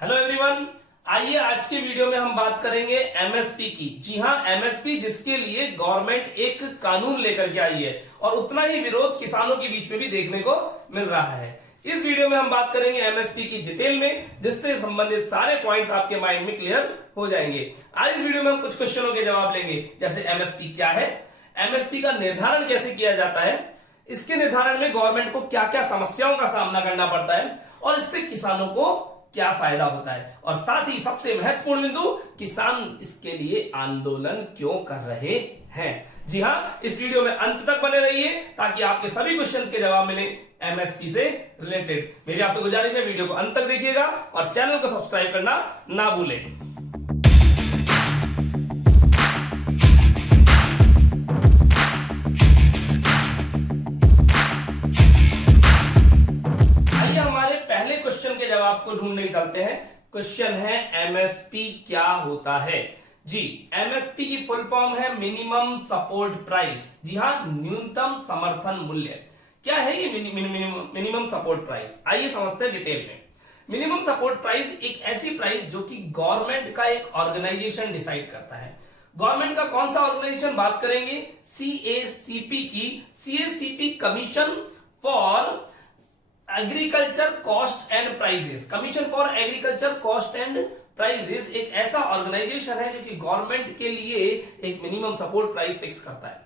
Hello everyone, आइए आज के वीडियो में हम बात करेंगे एमएसपी की। जी हां, एमएसपी जिसके लिए गवर्नमेंट एक कानून लेकर के आई है और उतना ही विरोध किसानों के बीच में भी देखने को मिल रहा है। इस वीडियो में हम बात करेंगे एमएसपी की डिटेल में, जिससे संबंधित सारे पॉइंट्स आपके माइंड में क्लियर हो जाएंगे। आज इस वीडियो में हम कुछ क्वेश्चनों के जवाब लेंगे, जैसे एमएसपी क्या है, एमएसपी का निर्धारण कैसे किया जाता है, इसके निर्धारण में गवर्नमेंट को क्या क्या समस्याओं का सामना करना पड़ता है और इससे किसानों को क्या फायदा होता है, और साथ ही सबसे महत्वपूर्ण बिंदु, किसान इसके लिए आंदोलन क्यों कर रहे हैं। जी हां, इस वीडियो में अंत तक बने रहिए ताकि आपके सभी क्वेश्चंस के जवाब मिले एमएसपी से रिलेटेड। मेरी आपसे गुजारिश है, वीडियो को अंत तक देखिएगा और चैनल को सब्सक्राइब करना ना भूलें। क्वेश्चन के जवाब को ढूंढने चलते हैं। क्वेश्चन है एमएसपी क्या होता है। जी, एमएसपी की फुल फॉर्म है मिनिमम सपोर्ट प्राइस। जी हां, न्यूनतम समर्थन मूल्य। क्या है ये मिनिमम सपोर्ट प्राइस? आइए समझते हैं डिटेल में। मिनिमम सपोर्ट प्राइस एक ऐसी प्राइस जो कि गवर्नमेंट का एक ऑर्गेनाइजेशन डिसाइड करता है। गवर्नमेंट का कौन सा ऑर्गेनाइजेशन बात करेंगे? सीएसीपी की। CACP commission for agriculture cost and prices. Commission for agriculture cost and prices एक ऐसा ऑर्गेनाइजेशन है जो कि गवर्नमेंट के लिए एक मिनिमम सपोर्ट प्राइस फिक्स करता है।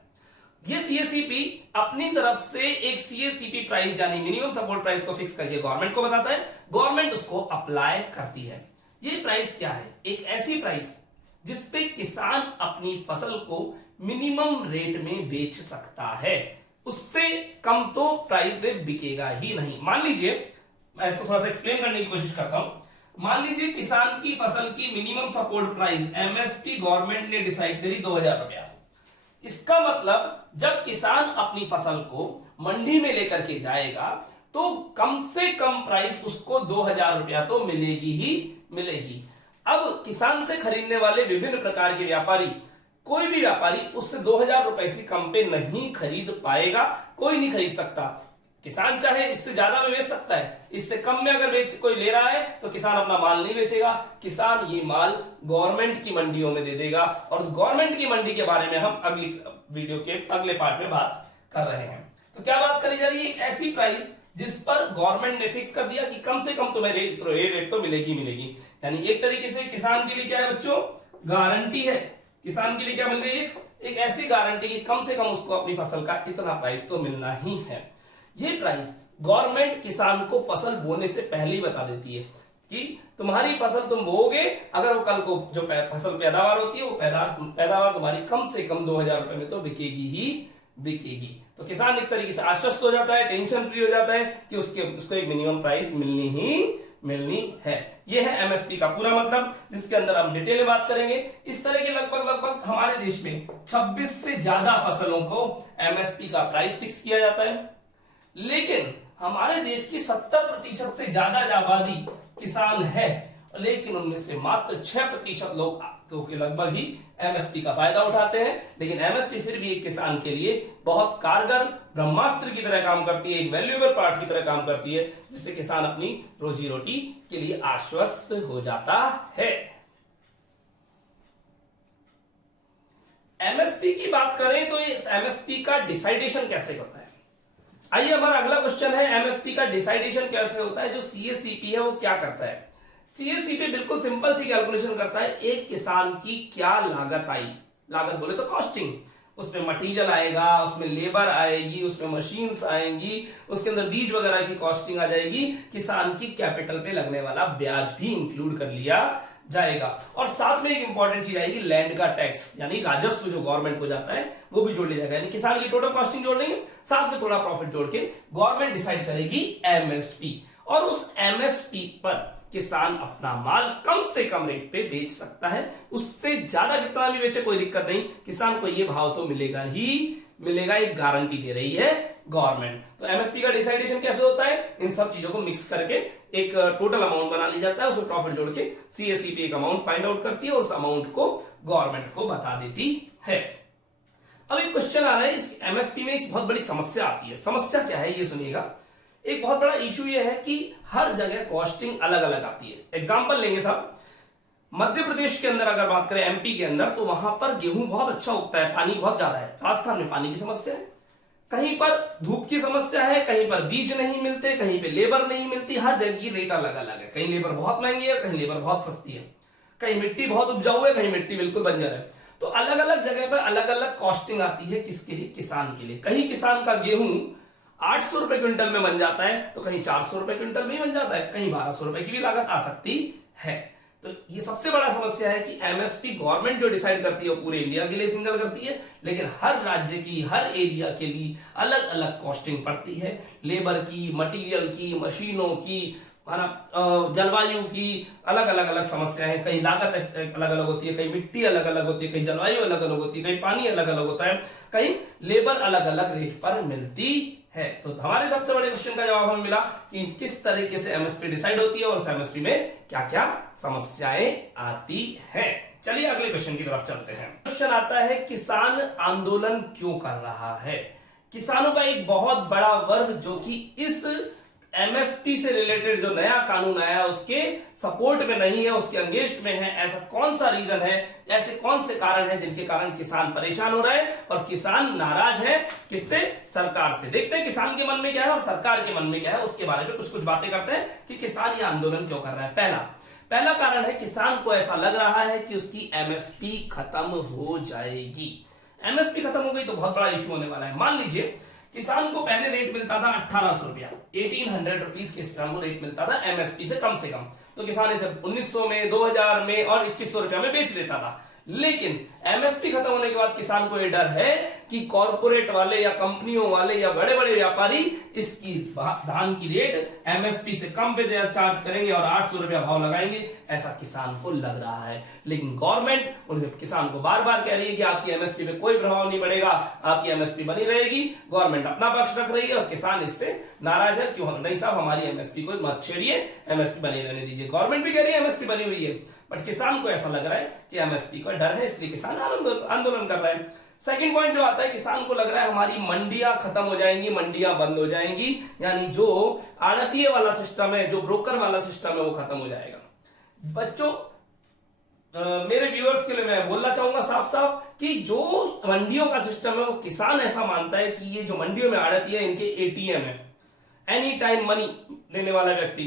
ये सीएसीपी अपनी तरफ से एक सीएसीपी प्राइस यानी मिनिमम सपोर्ट प्राइस को फिक्स करके गवर्नमेंट को बताता है, गवर्नमेंट उसको अप्लाई करती है। ये प्राइस क्या है? एक ऐसी प्राइस जिसपे किसान अपनी फसल को मिनिमम रेट में बेच सकता है, उससे कम तो प्राइस में बिकेगा ही नहीं। मान लीजिए, मैं इसको थोड़ा सा एक्सप्लेन करने की कोशिश करता हूं। मान लीजिए किसान की फसल की minimum support price MSP government ने डिसाइड करी 2000 रुपया। इसका मतलब जब किसान अपनी फसल को मंडी में लेकर के जाएगा तो कम से कम प्राइस उसको 2000 रुपया तो मिलेगी ही मिलेगी। अब किसान से खरीदने वाले विभिन्न प्रकार के व्यापारी, कोई भी व्यापारी उससे 2000 रुपए से कम पे नहीं खरीद पाएगा, कोई नहीं खरीद सकता। किसान चाहे इससे ज्यादा में बेच सकता है, इससे कम में अगर कोई ले रहा है तो किसान अपना माल नहीं बेचेगा। किसान ये माल गवर्नमेंट की मंडियों में दे देगा, और उस गवर्नमेंट की मंडी के बारे में हम अगली वीडियो के अगले पार्ट में बात कर रहे हैं। तो क्या बात करी जा रही है? एक ऐसी प्राइस जिस पर गवर्नमेंट ने फिक्स कर दिया कि कम से कम तुम्हें रेट तो मिलेगी मिलेगी। यानी एक तरीके से किसान के लिए क्या है बच्चों? गारंटी है। किसान के लिए क्या मिल रही है? एक ऐसी गारंटी कि कम से कम उसको अपनी फसल का इतना प्राइस तो मिलना ही है। ये प्राइस गवर्नमेंट किसान को फसल बोने से पहले ही बता देती है कि तुम्हारी फसल तुम बोओगे, अगर वो कल को जो फसल पैदावार होती है वो पैदावार तुम्हारी कम से कम 2000 रुपए में तो बिकेगी ही बिकेगी। तो किसान एक तरीके से आश्वस्त हो जाता है, टेंशन फ्री हो जाता है कि उसको एक मिनिमम प्राइस मिलनी है। यह है एमएसपी का पूरा मतलब, जिसके अंदर हम डिटेल में बात करेंगे। इस तरह के लगभग हमारे देश में 26 से ज्यादा फसलों को एमएसपी का प्राइस फिक्स किया जाता है, लेकिन हमारे देश की 70% से ज्यादा आबादी किसान है, लेकिन उनमें से मात्र 6% लोग के लगभग ही एमएसपी का फायदा उठाते हैं। लेकिन एमएसपी फिर भी एक किसान के लिए बहुत कारगर ब्रह्मास्त्र की तरह काम करती है, एक वैल्यूएबल पार्ट की तरह काम करती है, जिससे किसान अपनी रोजी रोटी के लिए आश्वस्त हो जाता है। एमएसपी की बात करें तो इस एमएसपी का डिसाइडेशन कैसे होता है? आइए, हमारा अगला क्वेश्चन है एमएसपी का डिसाइडेशन कैसे होता है। जो सीएसीपी है वो क्या करता है? सीएसीपी बिल्कुल सिंपल सी कैलकुलेशन करता है, एक किसान की क्या लागत आई। लागत बोले तो कॉस्टिंग, उसमें मटेरियल आएगा, उसमें लेबर आएगी, उसमें मशीन्स आएंगी, उसके अंदर बीज वगैरह की कॉस्टिंग आ जाएगी, किसान की कैपिटल पे लगने वाला ब्याज भी इंक्लूड कर लिया जाएगा, और साथ में एक इंपॉर्टेंट चीज आएगी लैंड का टैक्स, यानी राजस्व जो गवर्नमेंट को जाता है वो भी जोड़ लिया जाएगा। यानी किसान की टोटल कॉस्टिंग जोड़ लेंगे, साथ में थोड़ा प्रॉफिट जोड़ के गवर्नमेंट डिसाइड करेगी एमएसपी, और उस एमएसपी पर किसान अपना माल कम से कम रेट पे बेच सकता है। उससे ज्यादा कितना भी बेचे कोई दिक्कत नहीं, किसान को ये भाव तो मिलेगा ही मिलेगा, एक गारंटी दे रही है गवर्नमेंट। तो एमएसपी का डिसाइडेशन कैसे होता है? इन सब चीजों को मिक्स करके एक टोटल अमाउंट बना लिया जाता है, उसमें प्रॉफिट जोड़ के सीएसीपी एक अमाउंट फाइंड आउट करती है और उस अमाउंट को गवर्नमेंट को बता देती है। अब एक क्वेश्चन आ रहा है, इस एमएसपी में एक बहुत बड़ी समस्या आती है। समस्या क्या है ये सुनिएगा। एक बहुत बड़ा इशू ये है कि हर जगह कॉस्टिंग अलग अलग आती है। एग्जाम्पल लेंगे सब, मध्य प्रदेश के अंदर अगर बात करें, एमपी के अंदर, तो वहां पर गेहूं बहुत अच्छा उगता है, पानी बहुत ज्यादा है। राजस्थान में पानी की समस्या है, कहीं पर धूप की समस्या है, कहीं पर बीज नहीं मिलते, कहीं पे लेबर नहीं मिलती। हर जगह की रेट अलग अलग है, कहीं लेबर बहुत महंगी है, कहीं लेबर बहुत सस्ती है, कहीं मिट्टी बहुत उपजाऊ है, कहीं मिट्टी बिल्कुल बंजर है। तो अलग अलग जगह पर अलग अलग कॉस्टिंग आती है। किसके लिए? किसान के लिए। कहीं किसान का गेहूं 800 रुपए क्विंटल में बन जाता है, तो कहीं 400 रुपए क्विंटल में ही बन जाता है, कहीं 1200 रुपए की भी लागत आ सकती है। तो ये सबसे बड़ा समस्या है कि एमएसपी गवर्नमेंट जो डिसाइड करती है वो पूरे इंडिया के लिए सिंगल करती है, लेकिन हर राज्य की, हर एरिया के लिए अलग अलग कॉस्टिंग पड़ती है। लेबर की, मटेरियल की, मशीनों की, जलवायु की, अलग अलग समस्याएं। कहीं लागत अलग अलग होती है, कहीं मिट्टी अलग अलग होती है, कहीं जलवायु अलग अलग होती है, कहीं पानी अलग अलग होता है, कहीं लेबर अलग अलग रेट पर मिलती है। तो हमारे सबसे बड़े क्वेश्चन का जवाब हमें मिला कि किस तरीके से एमएसपी डिसाइड होती है और उस एमएसपी में क्या क्या समस्याएं आती हैं। चलिए अगले क्वेश्चन की तरफ चलते हैं। क्वेश्चन आता है, किसान आंदोलन क्यों कर रहा है? किसानों का एक बहुत बड़ा वर्ग जो कि इस एमएसपी से रिलेटेड जो नया कानून आया है उसके सपोर्ट में नहीं है, उसके अगेंस्ट में है। ऐसा कौन सा रीजन है, ऐसे कौन से कारण हैं जिनके कारण किसान परेशान हो रहा है और किसान नाराज है? किससे? सरकार से। देखते हैं किसान के मन में क्या है और सरकार के मन में क्या है, उसके बारे में कुछ कुछ बातें करते हैं कि किसान ये आंदोलन क्यों कर रहा है। पहला कारण है, किसान को ऐसा लग रहा है कि उसकी एमएसपी खत्म हो जाएगी। एमएसपी खत्म हो गई तो बहुत बड़ा इश्यू होने वाला है। मान लीजिए किसान को पहले रेट मिलता था 1800 रुपया, 1800 रुपीज किसान को रेट मिलता था एमएसपी से कम से कम, तो किसान इसे 1900 में, 2000 में और 2100 रुपया में बेच देता था। लेकिन एमएसपी खत्म होने के बाद किसान को यह डर है कि कॉर्पोरेट वाले या कंपनियों वाले या बड़े बड़े व्यापारी इसकी धान की रेट एमएसपी से कम पे चार्ज करेंगे और 800 रुपया भाव लगाएंगे, ऐसा किसान को लग रहा है। लेकिन गवर्नमेंट और किसान को बार बार कह रही है कि आपकी एमएसपी पे कोई प्रभाव नहीं पड़ेगा, आपकी एमएसपी बनी रहेगी। गवर्नमेंट अपना पक्ष रख रही है और किसान इससे नाराज है, क्यों नहीं साहब, हमारी एमएसपी को मत छेड़िए, एमएसपी बनी रहने दीजिए। गवर्नमेंट भी कह रही है एमएसपी बनी हुई है, बट किसान को ऐसा लग रहा है कि एमएसपी का डर है, इसलिए किसान आंदोलन कर रहा है। सेकंड पॉइंट जो आता है, किसान को लग रहा है हमारी मंडियां खत्म हो जाएंगी, मंडियां बंद हो जाएंगी, यानी जो आड़तीय वाला सिस्टम है, जो ब्रोकर वाला सिस्टम है, वो खत्म हो जाएगा। बच्चों, मेरे व्यूअर्स के लिए मैं बोलना चाहूंगा साफ साफ कि जो मंडियों का सिस्टम है वो किसान ऐसा मानता है कि ये जो मंडियों में आड़ती है इनके एटीएम है, एनी टाइम मनी देने वाला व्यक्ति।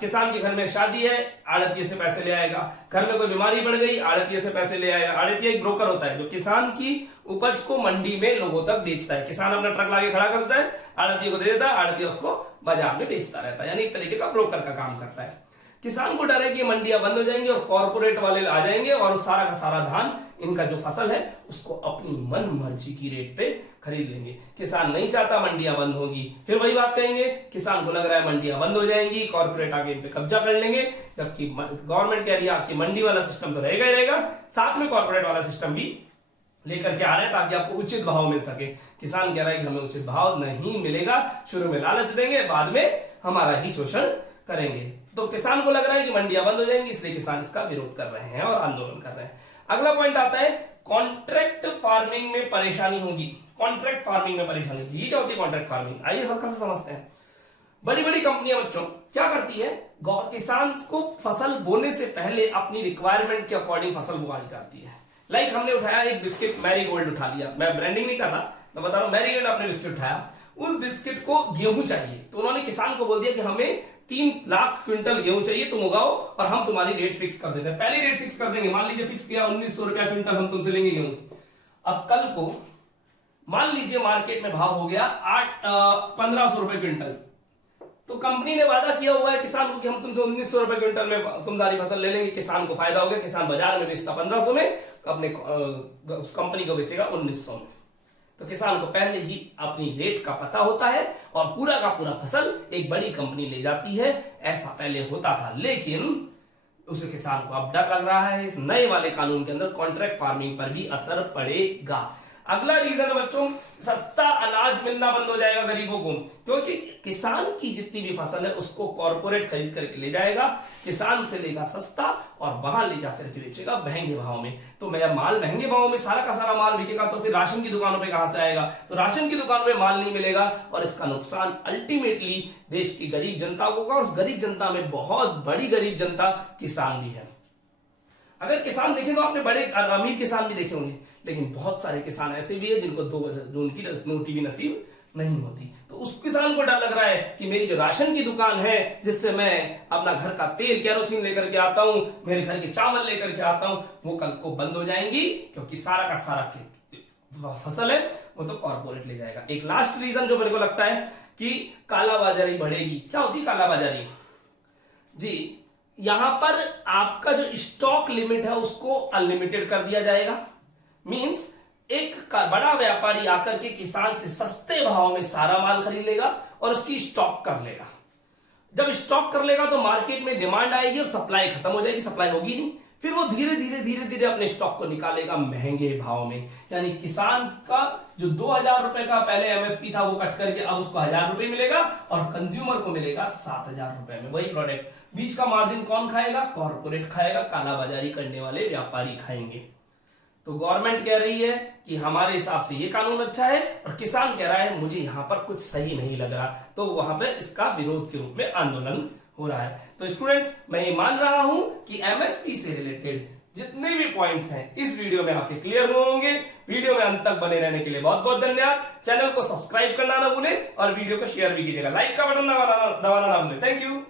किसान के घर में शादी है, आड़तीय से पैसे ले आएगा, घर में कोई बीमारी बढ़ गई, आड़तीय से पैसे ले आएगा। आड़तीय एक ब्रोकर होता है जो किसान की उपज को मंडी में लोगों तक बेचता है। किसान अपना ट्रक लाके खड़ा कर देता है, आड़तीय को दे देता है, आड़तीय उसको बाजार में बेचता रहता है, यानी एक तरीके का ब्रोकर का काम करता है। किसान को डर है कि मंडियां बंद हो जाएंगी और कॉर्पोरेट वाले आ जाएंगे और सारा का सारा धान, इनका जो फसल है उसको अपनी मन मर्जी की रेट पे खरीद लेंगे। किसान नहीं चाहता मंडियां बंद होगी, फिर वही बात कहेंगे, किसान को लग रहा है मंडियां बंद हो जाएंगी, कॉर्पोरेट आगे इन पे कब्जा कर लेंगे, जबकि गवर्नमेंट कह रही है आपकी मंडी वाला सिस्टम तो रहेगा ही रहेगा, साथ में कॉर्पोरेट वाला सिस्टम भी लेकर के आ रहे हैं ताकि आपको उचित भाव मिल सके। किसान कह रहा है कि हमें उचित भाव नहीं मिलेगा, शुरू में लालच देंगे, बाद में हमारा ही शोषण करेंगे। तो किसान को लग रहा है कि मंडियां बंद हो जाएंगी, इसलिए किसान इसका विरोध कर रहे हैं और आंदोलन कर रहे हैं। अगला पॉइंट आता है, कॉन्ट्रैक्ट फार्मिंग में परेशानी होगी। कॉन्ट्रैक्ट फार्मिंग में परेशानी होगी, ये क्या होती है कॉन्ट्रैक्ट फार्मिंग? आइए हल्का सा समझते हैं। बड़ी बड़ी कंपनियां बच्चों क्या करती है, किसान को फसल बोने से पहले अपनी रिक्वायरमेंट के अकॉर्डिंग फसल बुआई करती है। लाइक हमने उठाया एक बिस्किट मैरीगोल्ड उठा लिया, मैं ब्रांडिंग नहीं कर रहा, मैं बता रहा हूं, मैरीगोल्ड आपने बिस्किट उठाया, उस बिस्किट को गेहूं चाहिए, तो उन्होंने किसान को बोल दिया कि हमें 3 लाख क्विंटल गेहूं चाहिए, तुम उगाओ और हम तुम्हारी रेट फिक्स कर देते हैं। पहले रेट फिक्स कर देंगे, मान लीजिए फिक्स किया 1900 रुपया क्विंटल हम तुमसे लेंगे गेहूं। अब कल को मान लीजिए मार्केट में भाव हो गया 1500 रुपए क्विंटल, तो कंपनी ने वादा किया हुआ है किसान को कि हम तुमसे 1900 रुपए क्विंटल में तुम्हारी फसल ले लेंगे। किसान को फायदा हो गया, किसान बाजार में बेचता 1500 में, अपने उस कंपनी को बेचेगा 1900 में। तो किसान को पहले ही अपनी रेट का पता होता है और पूरा का पूरा फसल एक बड़ी कंपनी ले जाती है, ऐसा पहले होता था। लेकिन उसे किसान को अब डर लग रहा है इस नए वाले कानून के अंदर कॉन्ट्रैक्ट फार्मिंग पर भी असर पड़ेगा। अगला रीजन है बच्चों, सस्ता अनाज मिलना बंद हो जाएगा गरीबों को, क्योंकि किसान की जितनी भी फसल है उसको कॉर्पोरेट खरीद करके ले जाएगा, किसान से लेगा सस्ता और वहां ले जाकर के बेचेगा महंगे भाव में। तो मेरा माल महंगे भाव में सारा का सारा माल बिकेगा तो फिर राशन की दुकानों पे कहां से आएगा, तो राशन की दुकानों पे माल नहीं मिलेगा और इसका नुकसान अल्टीमेटली देश की गरीब जनता को होगा। उस गरीब जनता में बहुत बड़ी गरीब जनता किसान भी है। अगर किसान देखें तो आपने बड़े अमीर किसान भी देखे होंगे, लेकिन बहुत सारे किसान ऐसे भी है जिनको उनकी रोटी भी नसीब नहीं होती। तो उस किसान को डर लग रहा है कि मेरी जो राशन की दुकान है जिससे मैं अपना घर का तेल केरोसिन लेकर के आता हूं, मेरे घर के चावल लेकर के आता हूं, वो कल को बंद हो जाएंगी, क्योंकि सारा का सारा फसल है वो तो कॉर्पोरेट ले जाएगा। एक लास्ट रीजन जो मेरे को लगता है कि कालाबाजारी बढ़ेगी। क्या होती है कालाबाजारी जी, यहां पर आपका जो स्टॉक लिमिट है उसको अनलिमिटेड कर दिया जाएगा। मींस एक बड़ा व्यापारी आकर के किसान से सस्ते भाव में सारा माल खरीद लेगा और उसकी स्टॉक कर लेगा। जब स्टॉक कर लेगा तो मार्केट में डिमांड आएगी और सप्लाई खत्म हो जाएगी, सप्लाई होगी नहीं, फिर वो धीरे धीरे अपने स्टॉक को निकालेगा महंगे भाव में। यानी किसान का जो 2000 रुपए का पहले एमएसपी था वो कट करके अब उसको 1000 रुपए मिलेगा और कंज्यूमर को मिलेगा 7000 रुपए में वही प्रोडक्ट। बीच का मार्जिन कौन खाएगा, कॉर्पोरेट खाएगा, कालाबाजारी करने वाले व्यापारी खाएंगे। तो गवर्नमेंट कह रही है कि हमारे हिसाब से ये कानून अच्छा है और किसान कह रहा है मुझे यहां पर कुछ सही नहीं लग रहा, तो वहां पर इसका विरोध के रूप में आंदोलन हो रहा है। तो स्टूडेंट्स मैं ये मान रहा हूं कि एमएसपी से रिलेटेड जितने भी पॉइंट्स हैं इस वीडियो में आपके क्लियर हुए होंगे। वीडियो में अंत तक बने रहने के लिए बहुत बहुत धन्यवाद। चैनल को सब्सक्राइब करना ना भूलें और वीडियो को शेयर भी कीजिएगा, लाइक का बटन दबाना ना भूलें। Thank you.